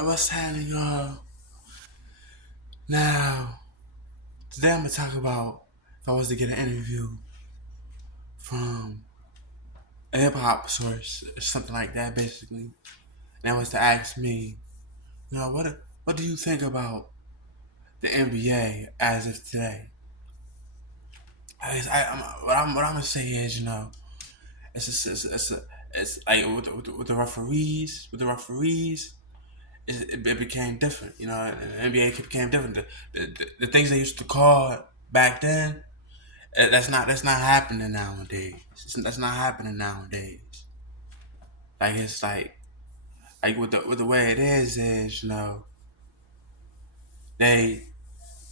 What's happening, y'all? Now, today I'm gonna talk about if I was to get an interview from a hip hop source or something like that, basically, and that was to ask me, what do you think about the NBA as of today? What I'm gonna say is, it's like with the referees, it became different. The NBA became different. The things they used to call back then, that's not happening nowadays. That's not happening nowadays. Like it's like with the way it is they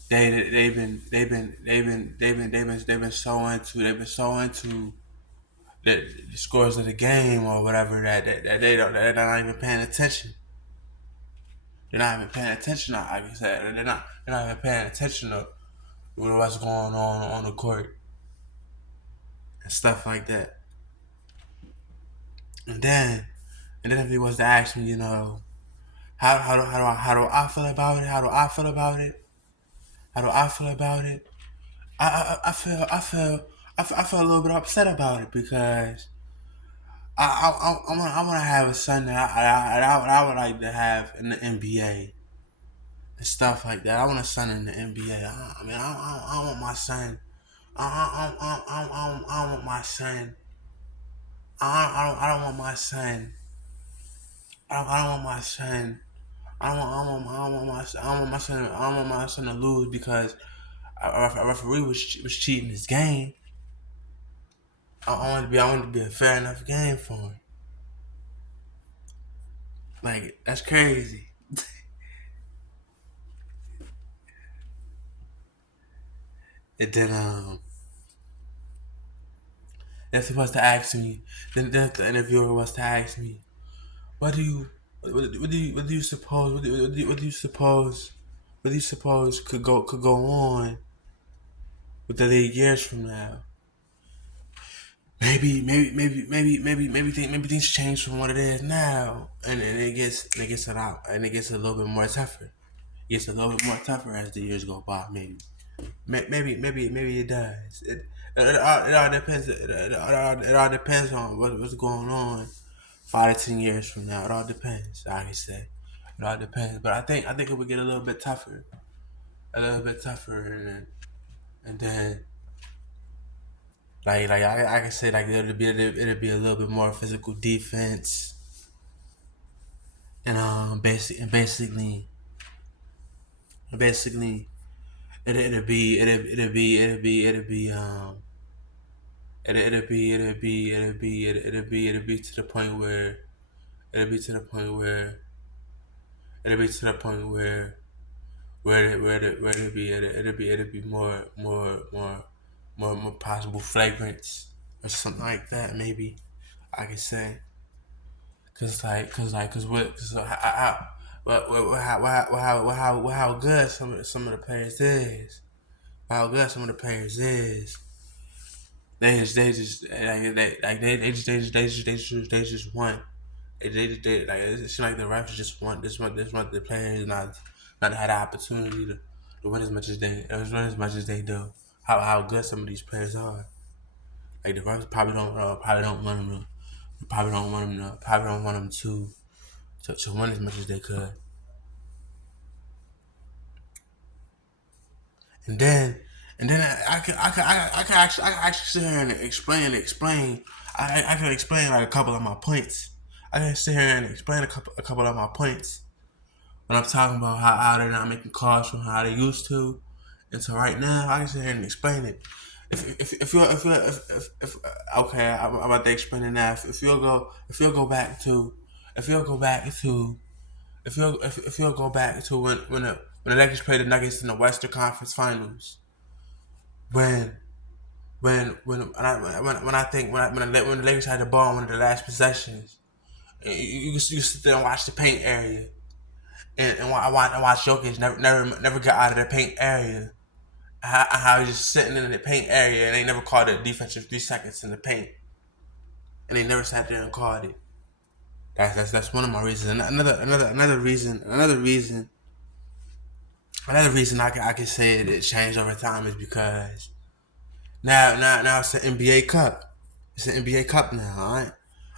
they've been so into the scores of the game or whatever that they're not even paying attention. They're not even paying attention. Like I said, they're not even paying attention to what's going on the court and stuff like that. And then if he was to ask me, how do I feel about it? How do I feel about it? How do I feel about it? I feel a little bit upset about it because I want to have a son that I would like to have in the NBA and stuff like that. I want a son in the NBA. I want my son. I want my son. I don't want my son. I don't want my son. I don't want my son. I don't want my son to lose because a referee was cheating his game. I want it to be a fair enough game for him. Like that's crazy. And then if he was to ask me, then if the interviewer was to ask me, what do you, what do you suppose, what do you suppose could go on with the league years from now? Maybe things change from what it is now, and it gets a little bit more tougher. It gets a little bit more tougher as the years go by. Maybe it does. It all depends. It all depends on what's going on 5 to 10 years from now. It all depends. I can say it all depends. But I think it would get a little bit tougher, and then I can say like it'll be a little bit more physical defense, and basically it'll be to the point where it'll be to the point where it'll be to the point where it'll be more possible flagrants or something like that. Maybe I could say cause what cause how good some of the players is. How good some of the players is. They just they just want. Like it seems like the refs just want the players not to have the opportunity to win as much as they do. How good some of these players are. Like the refs probably don't want them to to win as much as they could. And then I can actually sit here and explain. I can explain like a couple of my points. I can sit here and explain a couple of my points when I'm talking about how they're not making calls from how they used to, and so right now I can sit here and explain it. If okay, I'm about to explain it now. If you'll go back to if you'll go back to if you'll go back to when the Lakers played the Nuggets in the Western Conference Finals, when when the Lakers had the ball in one of the last possessions, you sit there and watch the paint area and watch Jokic never got out of the paint area. How he's just sitting in the paint area and they never called a defensive 3 seconds in the paint, and they never sat there and called it. That's one of my reasons. Another reason I can say it changed over time is because now it's the NBA Cup. It's the NBA Cup now.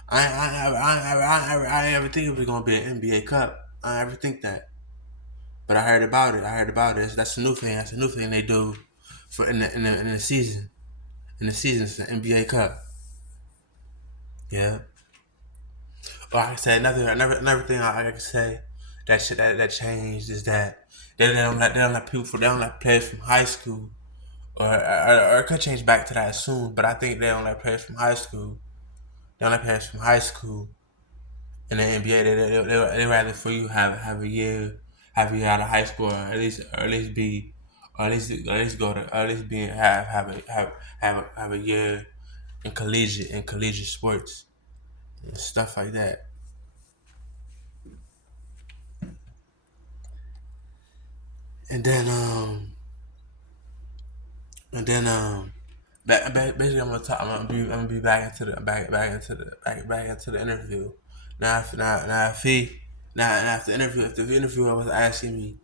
I ain't ever think it was gonna be an NBA Cup. I never think that. But I heard about it. I heard about it. That's a new thing. That's a new thing they do for in the season. In the season, it's the NBA Cup. Yeah. But like I said, another thing I can say that changed is that they don't let they don't let players from high school or it could change back to that soon. But I think they don't let players from high school. They don't let players from high school in the NBA. They rather for you have a year out of high school, or at least be, or at least go to, or at least be have a year in collegiate sports and stuff like that. And then and then basically I'm gonna be back into the interview. Now if he now after the interview if the interviewer was asking me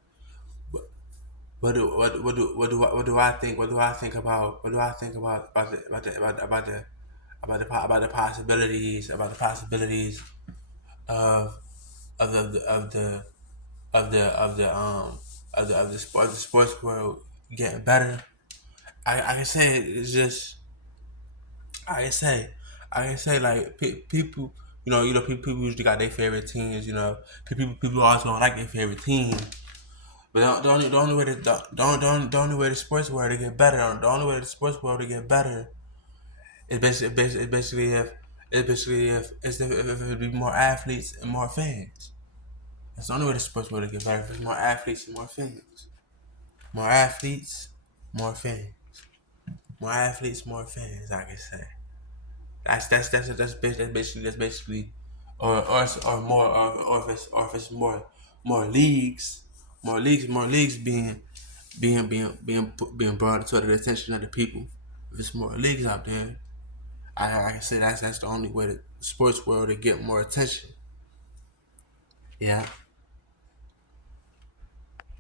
what do I think about the possibilities of of the of the of the sports world getting better. I can say it's just I can say I can say like people people usually got their favorite teams. People always gonna like their favorite team. But the only way the only way the sports world to get better, the only way the sports world to get better is basically if it be more athletes and more fans. That's the only way the sports world to get better. If there's more athletes and more fans, more athletes, more fans, more athletes, more fans. I can say that's basically or if it's more leagues being brought to the attention of the people. If it's more leagues out there, I can say that's the only way the sports world to get more attention. Yeah.